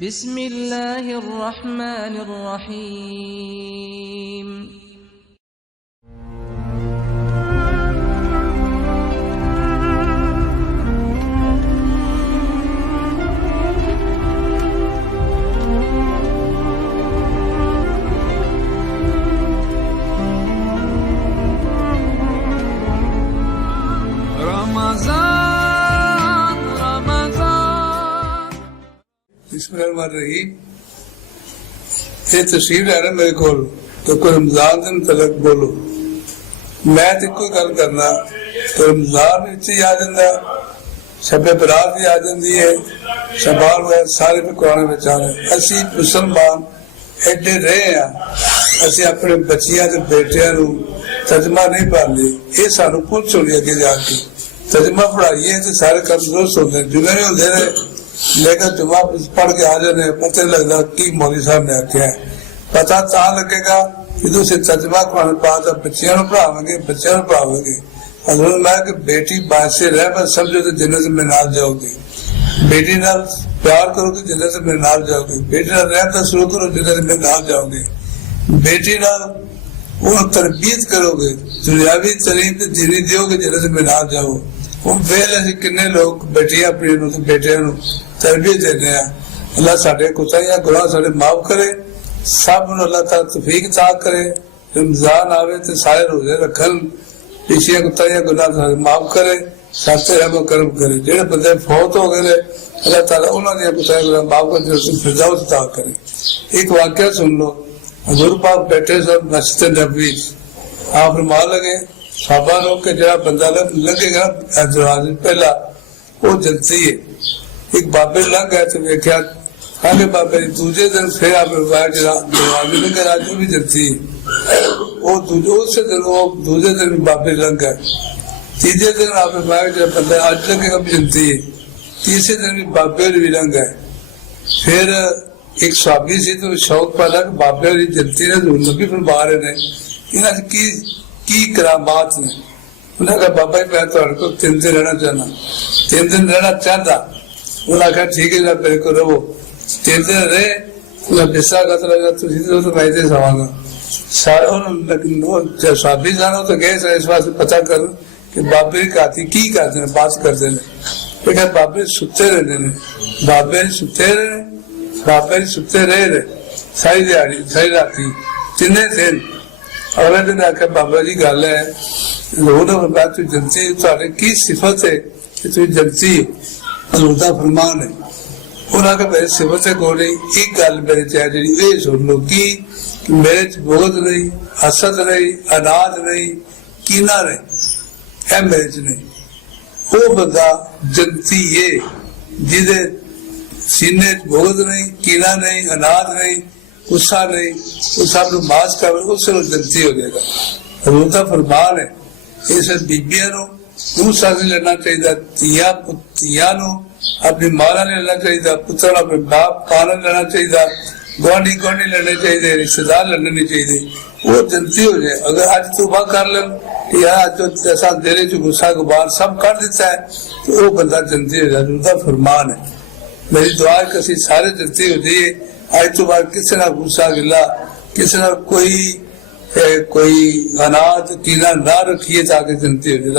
बिस्मिल्लाहिर्रहमानिर्रहीम। बिस्मिल्लाहिर्रहमानिर्रहीम। ये तस्वीर है ना मेरे को तो कोई रमजान दिन तलक बोलो मैं तो कोई गल करना तो रमजान विच ही आ जाता, शबे बरात भी आ जाती है, शबान वगैरह सारे भी कुरान में आ रहे। असी मुसलमान एडे रहे हैं, असी अपने बच्चियां ते बेटियां नूं तर्जमा नहीं पढ़ते। ये सानू पुछ होनी अगे जाके तर्जमा पढ़ाइए तो सारे काम दुरुस्त होंगे। जुमे भी होंगे ने लेकिन जुमा पढ़ के आ जाने पता नहीं लगता की मौलवी साहब ने आख्या है। पता ता लगेगा जो तर्जमा कुरान पाक दा बच्चियां नूं पढ़ावांगे, बच्चियां नूं पढ़ावांगे। हजूर मैं कि बेटी बादशाह रह बस समझो तो जन्नत में नाल जाओगे। बेटी नाल प्यार करोगे जन्नत में नाल जाओगे। बेटी नाल रहमत शुरू करो जन्नत में नाल जाओगे। बेटी नाल वो तरबियत करोगे दुनियावी तरीन दीनी दोगे जन्नत में नाल जाओ। हम वेल किन्ने लोग बेटियां अपनी बेटियां नूं तरबियत देने। अल्लाह साडे कोताहियां गुनाह साडे माफ करे, सब नूं अल्लाह ताला तौफीक अता करे। रमजान आवे ते सारे रोजे रखन, पिछलियां कोताहियां गुनाह साडे माफ करे, साथे रहम करम करे। जेड़े बंदे फौत हो गए ने अल्लाह ताला उन्हां दी कोताहियां माफ कर फिरदौस अता करे। एक वाकया सुन लो। हजूर पाक बैठे सब मस्जिद नबवी, आप फरमा लगे साहबा लोग के जरा बंदा लगेगा दरवाजे पहला वो जलती है। एक बाबे लग गए तो वेख्या आगे बाबे दूसरे दिन फिर आप दरवाजे लगे राजू भी जलती है। वो दूसरे दिन वो दूसरे दिन बाबे लग गए। तीसरे दिन आप बंदा आज लगेगा भी जलती है। तीसरे दिन भी बाबे भी लग गए। फिर एक स्वामी से तो शौक पैदा बाबे वाली जलती ने नबी फरमा रहे ने इन्हां की करामात ने। उन्हें कहा बाबा जी मैं तुहाडे कोल 3 दिन रहना चाहना। 3 दिन रहना चाहता। उन्हें कहा ठीक है मेरे को रहो। 3 दिन रहे उन्हें बिस्सा कतला तो मैं इतने सवांगा सारे स्वामी जानो तो गए इस वास्ते पता कर कि बाबे की की करते हैं बात करते हैं। लेकिन बाबे सुते रहते हैं, बाबे सुते रहे, बाबे सुते रहे सारी दिहाड़ी सारी राती 3 दिन। अगले दिन आके बाबा जी गल है तू जलती तुहाडे की सिफत है कि तू जलती हजूर दा फरमान है। उन्होंने कहा मेरी सिफत है कोई नहीं, एक गल मेरे चाहे जी ये सुन लो कि मेरे च बुग़्ज़ नहीं, हसद नहीं, अनाज नहीं, कीना नहीं, है मेरे च नहीं। वो बंदा जलती है जिदे सीने च बुग़्ज़ नहीं, कीना नहीं, अनाज नहीं, गुस्सा नहीं, वो सब मास कर उससे जलती हो जाएगा। हजूर दा फरमान है इस बीबियां नूं दूर साथ लेना चाहिए, तियां नूं अपनी मां नाल लेना चाहिए, पुत्र अपने बाप पाल लेना चाहिए, गुआढ़ी लेने चाहिए, रिश्तेदार लेने नहीं चाहिए। वो जलती हो जाए। अगर आज तौबा कर लें कि यार जो जैसा तेरे च गुस्सा गुबार सब कर देता है तो वो बंदा जलती हो जाए। हजूर दा फरमान है। मेरी दुआ है कि सारे जलती हो जाइए। आज तो बाद किसी ना गुस्सा गिला किसी ना कोई अनाज कीना ना रखिए ताकि जनती हो जाए।